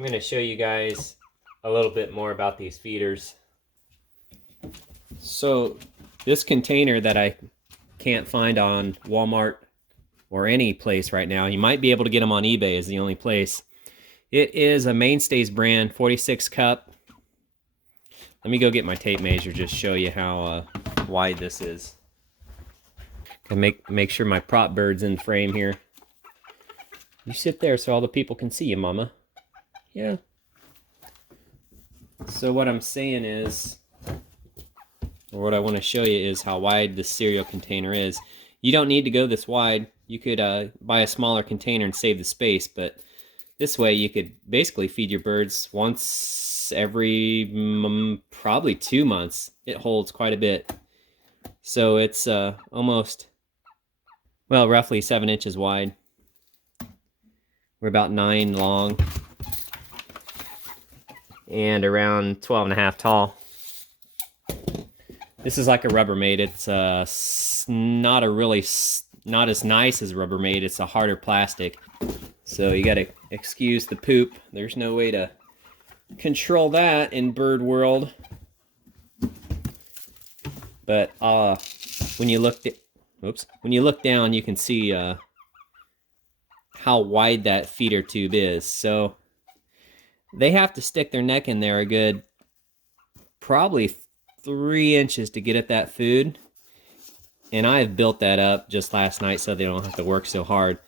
I'm going to show you guys a little bit more about these feeders. So this container that I can't find on Walmart or any place right now, you might be able to get them on eBay is the only place. It is a Mainstays brand 46 cup. Let me go get my tape measure, just show you how wide this is. And make sure my prop bird's in frame here. You sit there so all the people can see you, Mama. Yeah. So what I'm saying is, or what I want to show you is how wide this cereal container is. You don't need to go this wide. You could buy a smaller container and save the space, but this way you could basically feed your birds once every probably 2 months. It holds quite a bit. So it's almost, well, roughly 7 inches wide. We're about 9 long and around 12 and a half tall. This is like a Rubbermaid. It's not as nice as Rubbermaid. It's a harder plastic. So you gotta excuse the poop. There's no way to control that in bird world. But when you look down, you can see how wide that feeder tube is. So they have to stick their neck in there a good, probably 3 inches to get at that food. And I have built that up just last night so they don't have to work so hard.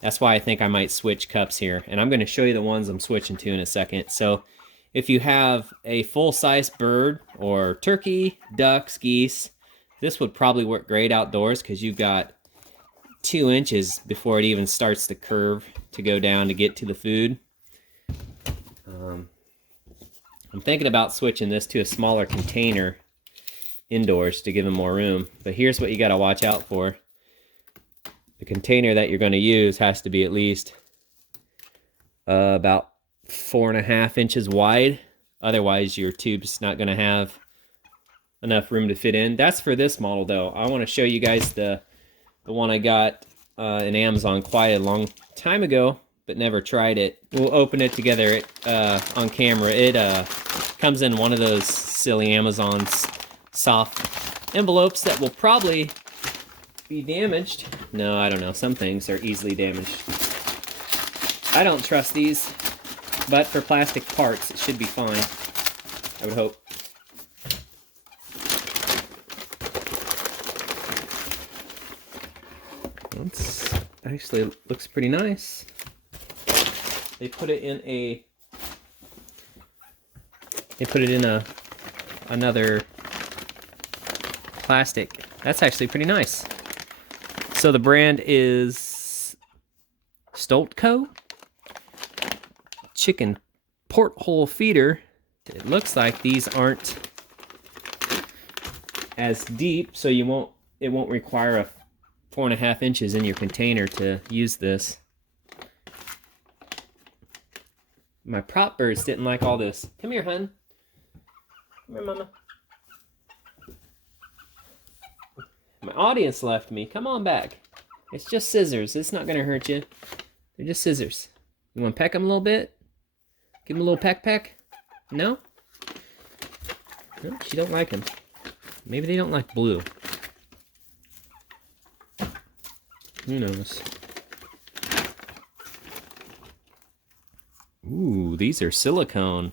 That's why I think I might switch cups here. And I'm going to show you the ones I'm switching to in a second. So if you have a full-size bird or turkey, ducks, geese, this would probably work great outdoors because you've got 2 inches before it even starts to curve to go down to get to the food. I'm thinking about switching this to a smaller container indoors to give them more room. But here's what you got to watch out for. The container that you're going to use has to be at least about 4.5 inches wide. Otherwise, your tube's not going to have enough room to fit in. That's for this model, though. I want to show you guys the one I got in Amazon quite a long time ago, but never tried it. We'll open it together on camera. It comes in one of those silly Amazon soft envelopes that will probably be damaged. No, I don't know. Some things are easily damaged. I don't trust these, but for plastic parts, it should be fine. I would hope. It's actually looks pretty nice. They put it in another plastic. That's actually pretty nice. So the brand is Stoltco chicken porthole feeder. It looks like these aren't as deep, so it won't require a 4.5 inches in your container to use this. My prop birds didn't like all this. Come here, hun. Come here, Mama. My audience left me. Come on back. It's just scissors. It's not going to hurt you. They're just scissors. You want to peck them a little bit? Give them a little peck? No? No, she don't like them. Maybe they don't like blue. Who knows? Ooh, these are silicone.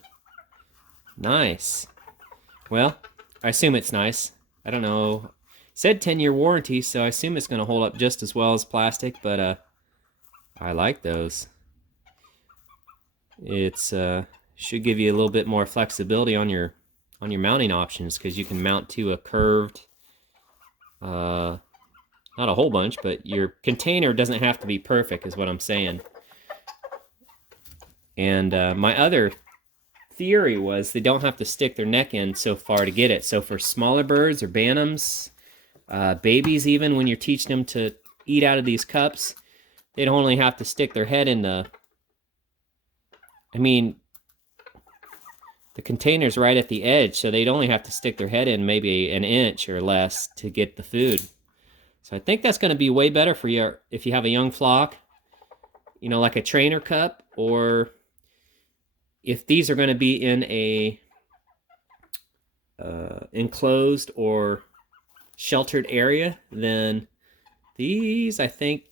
Nice. Well, I assume it's nice. I don't know. It said 10-year warranty, so I assume it's going to hold up just as well as plastic, but I like those. It's should give you a little bit more flexibility on your mounting options, because you can mount to a curved, not a whole bunch, but your container doesn't have to be perfect is what I'm saying. And my other theory was they don't have to stick their neck in so far to get it. So for smaller birds or bantams, babies even, when you're teaching them to eat out of these cups, they'd only have to stick their head in the container's right at the edge, so they'd only have to stick their head in maybe an inch or less to get the food. So I think that's going to be way better for you if you have a young flock, you know, like a trainer cup, or if these are going to be in a enclosed or sheltered area, then these, I think,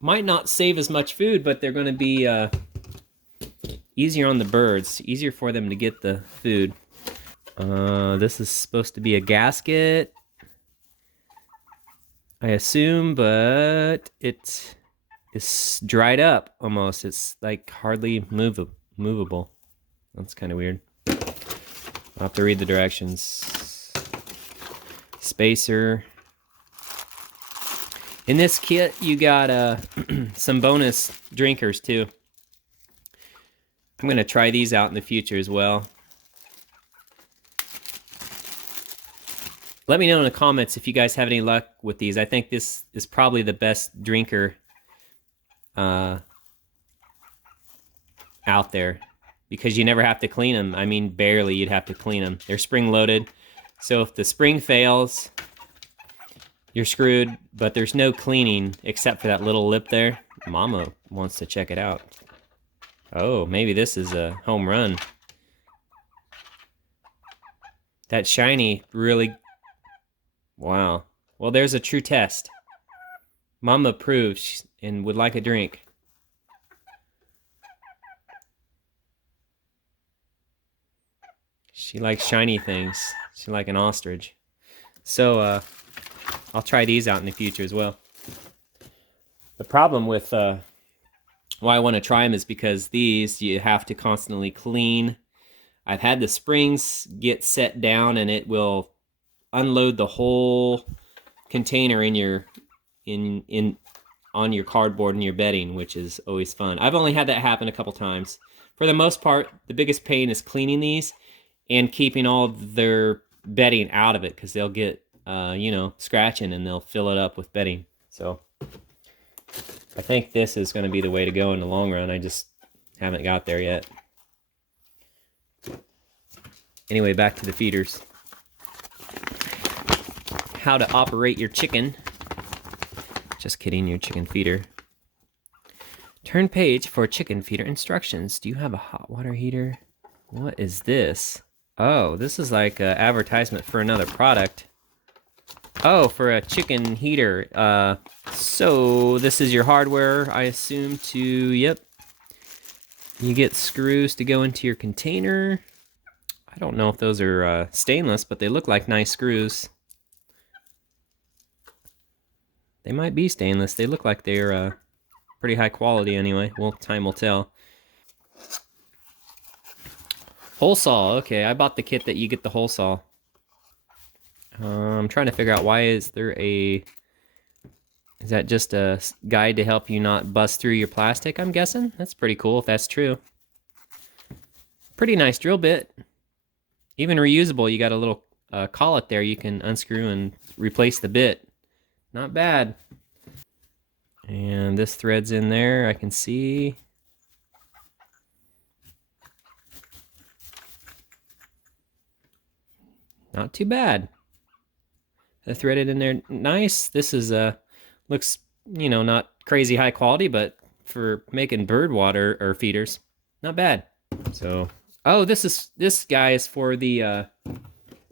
might not save as much food, but they're going to be easier on the birds, easier for them to get the food. This is supposed to be a gasket, I assume, but it is dried up almost. It's like hardly movable. That's kind of weird. I'll have to read the directions. Spacer. In this kit, you got some bonus drinkers too. I'm gonna try these out in the future as well. Let me know in the comments if you guys have any luck with these. I think this is probably the best drinker out there, because you never have to clean them. I mean, barely you'd have to clean them. They're spring loaded, so if the spring fails, you're screwed, but there's no cleaning except for that little lip there. Mama wants to check it out. Oh, maybe this is a home run. That shiny really... Wow. Well, there's a true test. Mama approves and would like a drink. She likes shiny things. She like an ostrich. So, I'll try these out in the future as well. The problem with why I want to try them is because these you have to constantly clean. I've had the springs get set down and it will unload the whole container in your on your cardboard and your bedding, which is always fun. I've only had that happen a couple times. For the most part, the biggest pain is cleaning these and keeping all their bedding out of it, because they'll get you know, scratching and they'll fill it up with bedding. So I think this is going to be the way to go in the long run. I just haven't got there yet. Anyway, back to the feeders. How to operate your chicken. Just kidding, your chicken feeder. Turn page for chicken feeder instructions. Do you have a hot water heater? What is this? Oh, this is like an advertisement for another product. Oh, for a chicken heater. So this is your hardware, I assume, to, yep. You get screws to go into your container. I don't know if those are stainless, but they look like nice screws. They might be stainless. They look like they're pretty high quality anyway. Well, time will tell. Hole saw. Okay, I bought the kit that you get the hole saw. I'm trying to figure out, why is there a... Is that just a guide to help you not bust through your plastic, I'm guessing? That's pretty cool if that's true. Pretty nice drill bit. Even reusable. You got a little collet there you can unscrew and replace the bit. Not bad. And this thread's in there, I can see. Not too bad. The threaded in there, nice. This is looks, you know, not crazy high quality, but for making bird water or feeders, not bad. So, oh, this guy is for the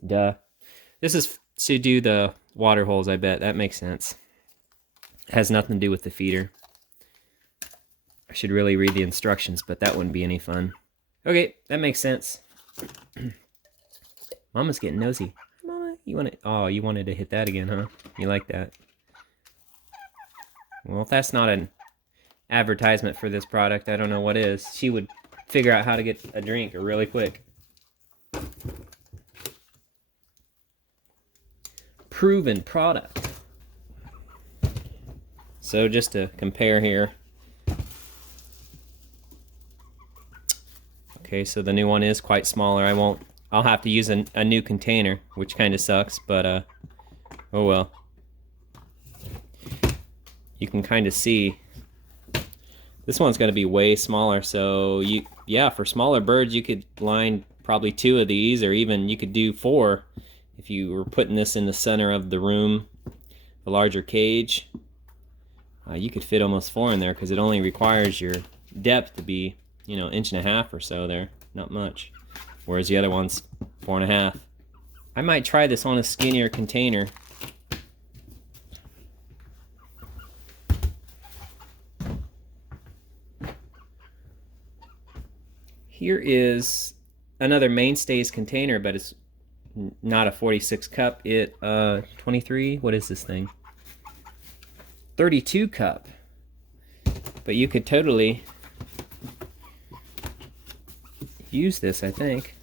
this is to do the water holes, I bet. That makes sense. It has nothing to do with the feeder. I should really read the instructions, but that wouldn't be any fun. Okay, that makes sense. Mama's getting nosy. Mama, you want to... Oh, you wanted to hit that again, huh? You like that. Well, if that's not an advertisement for this product, I don't know what is. She would figure out how to get a drink really quick. Proven product. So just to compare here. Okay, so the new one is quite smaller. I'll have to use a new container, which kind of sucks, but oh well. You can kind of see this one's going to be way smaller, so yeah, for smaller birds you could line probably 2 of these, or even you could do 4 if you were putting this in the center of the room, the larger cage. You could fit almost 4 in there, because it only requires your depth to be you know, 1.5 inches or so there, not much. Whereas the other one's 4.5. I might try this on a skinnier container. Here is another Mainstays container, but it's not a 46 cup. It 23. What is this thing? 32 cup. But you could totally use this, I think.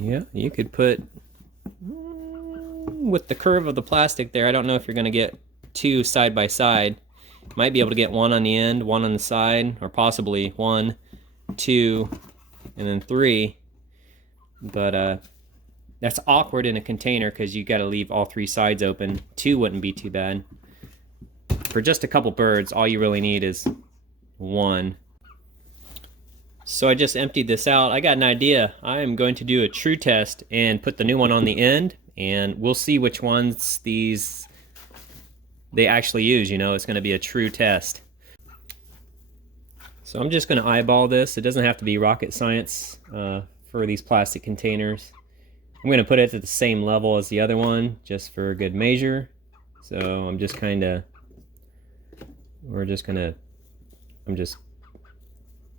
Yeah, you could put, with the curve of the plastic there, I don't know if you're going to get two side by side. Might be able to get one on the end, one on the side, or possibly 1, 2, and then 3. But that's awkward in a container because you got to leave all 3 sides open. 2 wouldn't be too bad. For just a couple birds, all you really need is 1. So I just emptied this out. I got an idea. I am going to do a true test and put the new one on the end, and we'll see which ones they actually use. You know, it's going to be a true test. So I'm just going to eyeball this. It doesn't have to be rocket science for these plastic containers. I'm going to put it at the same level as the other one just for a good measure. So I'm just kind of,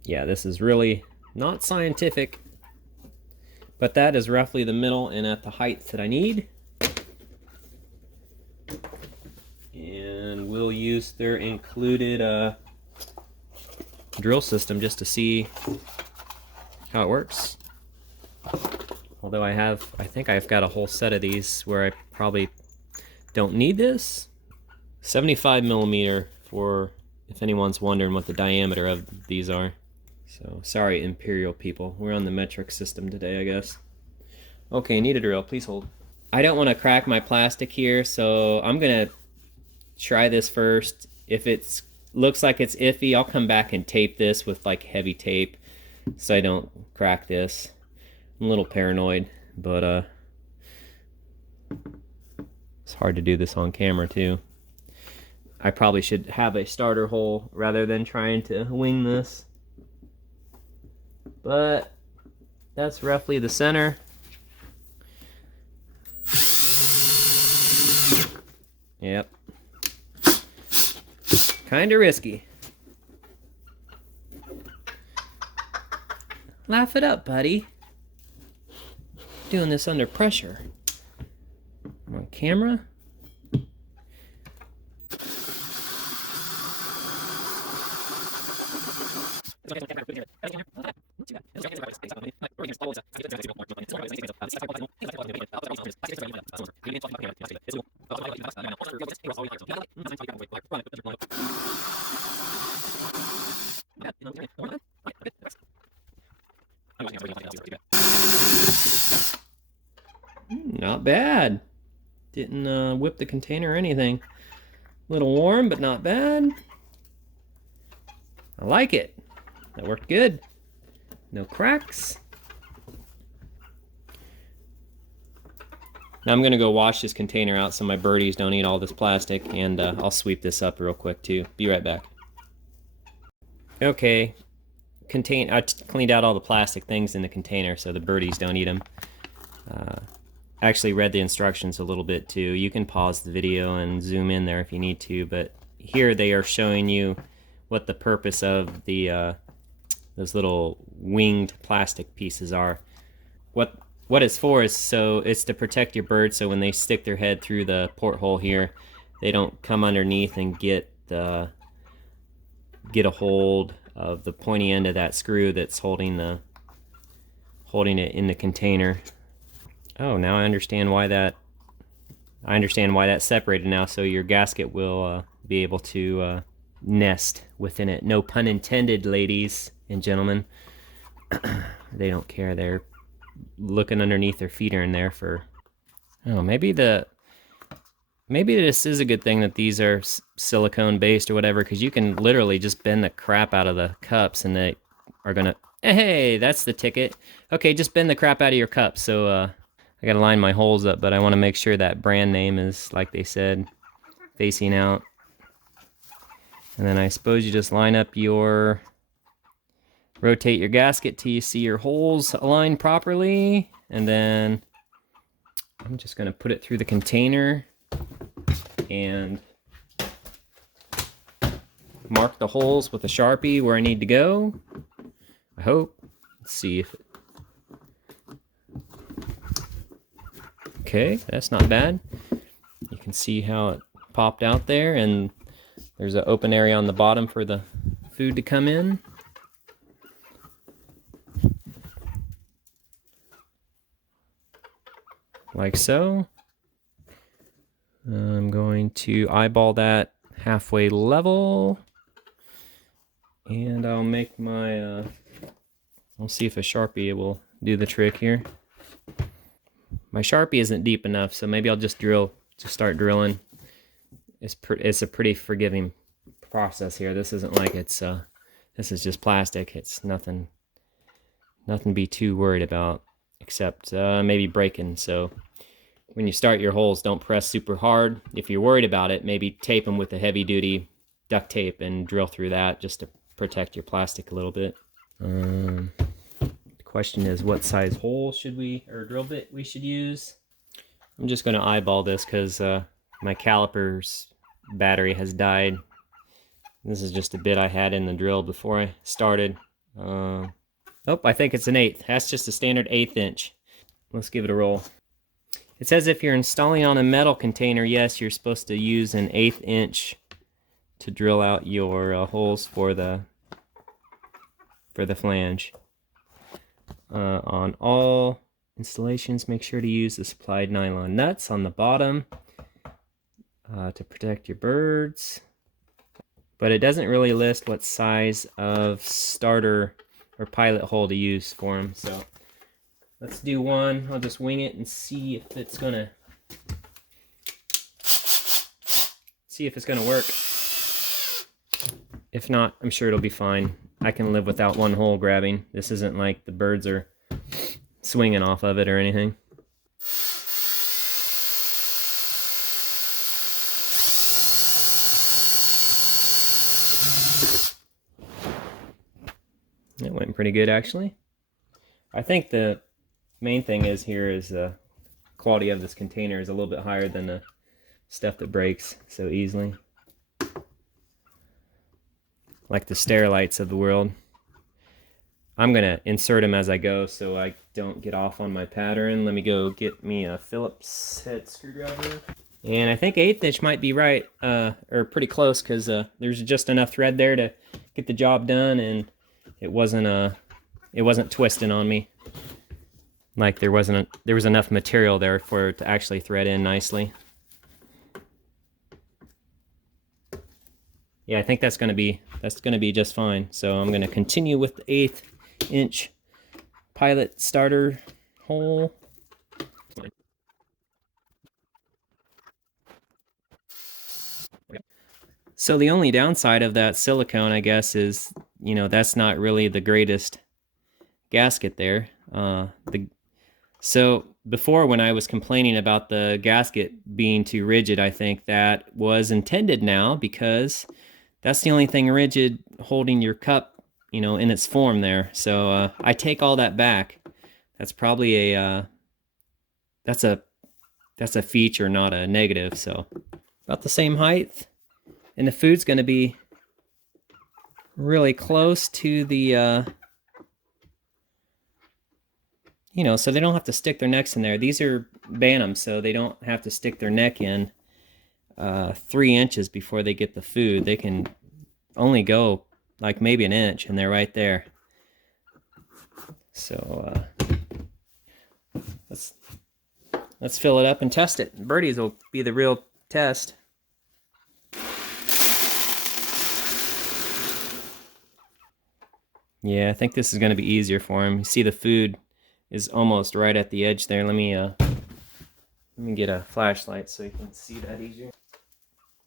yeah, this is really not scientific, but that is roughly the middle and at the height that I need. And we'll use their included drill system just to see how it works. Although I think I've got a whole set of these where I probably don't need this. 75 millimeter for, if anyone's wondering what the diameter of these are. So, sorry, Imperial people. We're on the metric system today, I guess. Okay, need a drill. Please hold. I don't want to crack my plastic here, so I'm going to try this first. If it looks like it's iffy, I'll come back and tape this with, like, heavy tape so I don't crack this. I'm a little paranoid, but it's hard to do this on camera, too. I probably should have a starter hole rather than trying to wing this. But that's roughly the center. Yep. Kinda risky. Laugh it up, buddy. Doing this under pressure. I'm on camera. Not bad. Didn't whip the container or anything. A little warm, but not bad. I like it. That worked good. No cracks. Now I'm going to go wash this container out so my birdies don't eat all this plastic, and I'll sweep this up real quick too. Be right back. Okay, I cleaned out all the plastic things in the container so the birdies don't eat them. I actually read the instructions a little bit too. You can pause the video and zoom in there if you need to, but here they are showing you what the purpose of the those little winged plastic pieces are. What it's for is it's to protect your bird, so when they stick their head through the porthole here, they don't come underneath and get a hold of the pointy end of that screw that's holding it in the container. Oh, now I understand why that's separated now, so your gasket will be able to nest within it. No pun intended, ladies and gentlemen. They don't care. They're looking underneath their feeder in there for... Oh, maybe this is a good thing that these are silicone based or whatever, because you can literally just bend the crap out of the cups and they are gonna... Hey, that's the ticket. Okay, just bend the crap out of your cups so I gotta line my holes up, but I want to make sure that brand name is, like they said, facing out. And then I suppose you just line up your, rotate your gasket till you see your holes aligned properly. And then I'm just gonna put it through the container and mark the holes with a Sharpie where I need to go. I hope. Let's see if it... Okay, that's not bad. You can see how it popped out there, and there's an open area on the bottom for the food to come in. Like so. I'm going to eyeball that halfway level. And I'll make my, I'll see if a Sharpie will do the trick here. My Sharpie isn't deep enough, so maybe I'll just start drilling. It's a pretty forgiving process here. This isn't like it's, this is just plastic. It's nothing to be too worried about, except maybe breaking. So when you start your holes, don't press super hard. If you're worried about it, maybe tape them with a heavy duty duct tape and drill through that just to protect your plastic a little bit. The question is, what size hole should we, or drill bit we should use? I'm just going to eyeball this because my caliper's battery has died. This is just a bit I had in the drill before I started. Oh, I think it's an 1/8. That's just a standard 1/8 inch. Let's give it a roll. It says if you're installing on a metal container, yes, you're supposed to use an 1/8 inch to drill out your holes for the flange. On all installations, make sure to use the supplied nylon nuts on the bottom to protect your birds. But it doesn't really list what size of starter or pilot hole to use for them. So let's do one. I'll just wing it and see if it's gonna work. If not, I'm sure it'll be fine. I can live without one hole grabbing. This isn't like the birds are swinging off of it or anything. It went pretty good, actually. I think the main thing is the quality of this container is a little bit higher than the stuff that breaks so easily. Like the Sterilites of the world. I'm gonna insert them as I go so I don't get off on my pattern. Let me go get me a Phillips head screwdriver. And I think 1/8 inch might be right, or pretty close, because there's just enough thread there to get the job done, and it wasn't twisting on me. Like there was enough material there for it to actually thread in nicely. Yeah, I think that's gonna be just fine. So I'm gonna continue with the 1/8 inch pilot starter hole. So the only downside of that silicone, I guess, is, you know, that's not really the greatest gasket there. So before, when I was complaining about the gasket being too rigid, I think that was intended now, because that's the only thing rigid holding your cup, you know, in its form there. So I take all that back. That's probably that's a feature, not a negative. So about the same height. And the food's going to be really close to the, you know, so they don't have to stick their necks in there. These are Bantams, so they don't have to stick their neck in 3 inches before they get the food. They can only go like maybe an inch, and they're right there. So let's fill it up and test it. Birdies will be the real test. Yeah, I think this is going to be easier for him. You see the food is almost right at the edge there. Let me get a flashlight so you can see that easier.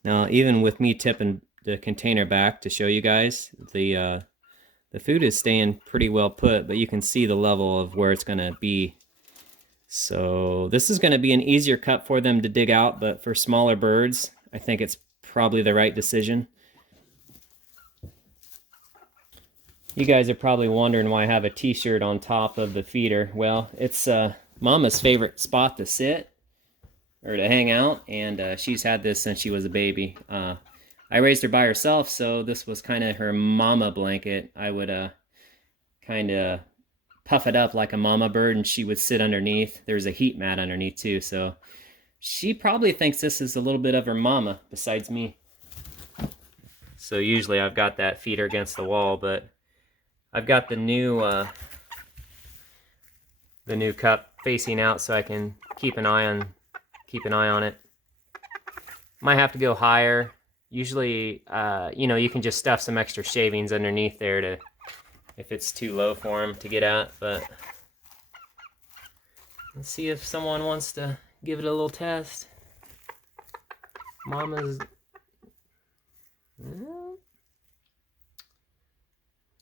Now, even with me tipping the container back to show you guys, the food is staying pretty well put, but you can see the level of where it's going to be. So this is going to be an easier cut for them to dig out, but for smaller birds, I think it's probably the right decision. You guys are probably wondering why I have a t-shirt on top of the feeder. Well, it's Mama's favorite spot to sit or to hang out, and she's had this since she was a baby. I raised her by herself, so this was kind of her mama blanket. I would kind of puff it up like a mama bird, and she would sit underneath. There's a heat mat underneath too, so she probably thinks this is a little bit of her mama besides me. So usually I've got that feeder against the wall, but I've got the new cup facing out so I can keep an eye on it. Might have to go higher. Usually, you know, you can just stuff some extra shavings underneath there to, if it's too low for them to get at. But let's see if someone wants to give it a little test. Mama's.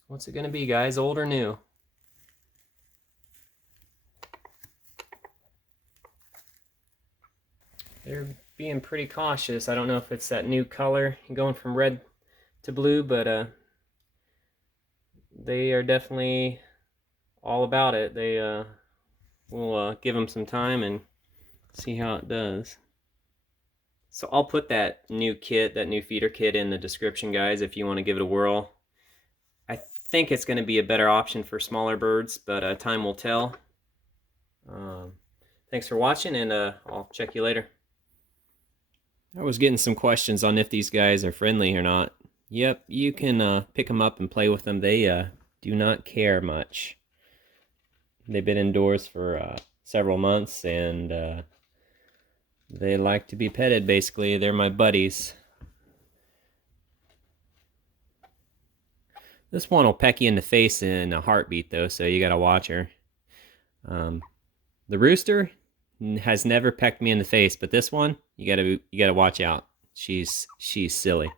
What's it gonna be, guys? Old or new? They're being pretty cautious. I don't know if it's that new color going from red to blue, but they are definitely all about it. They we'll give them some time and see how it does. So I'll put that new kit, that new feeder kit, in the description, guys, if you want to give it a whirl. I think it's going to be a better option for smaller birds, but time will tell. Thanks for watching, and I'll check you later. I was getting some questions on if these guys are friendly or not. Yep, you can pick them up and play with them. They do not care much. They've been indoors for several months, and they like to be petted, basically. They're my buddies. This one will peck you in the face in a heartbeat, though, so you gotta watch her. The rooster has never pecked me in the face, but this one, you gotta watch out. She's silly.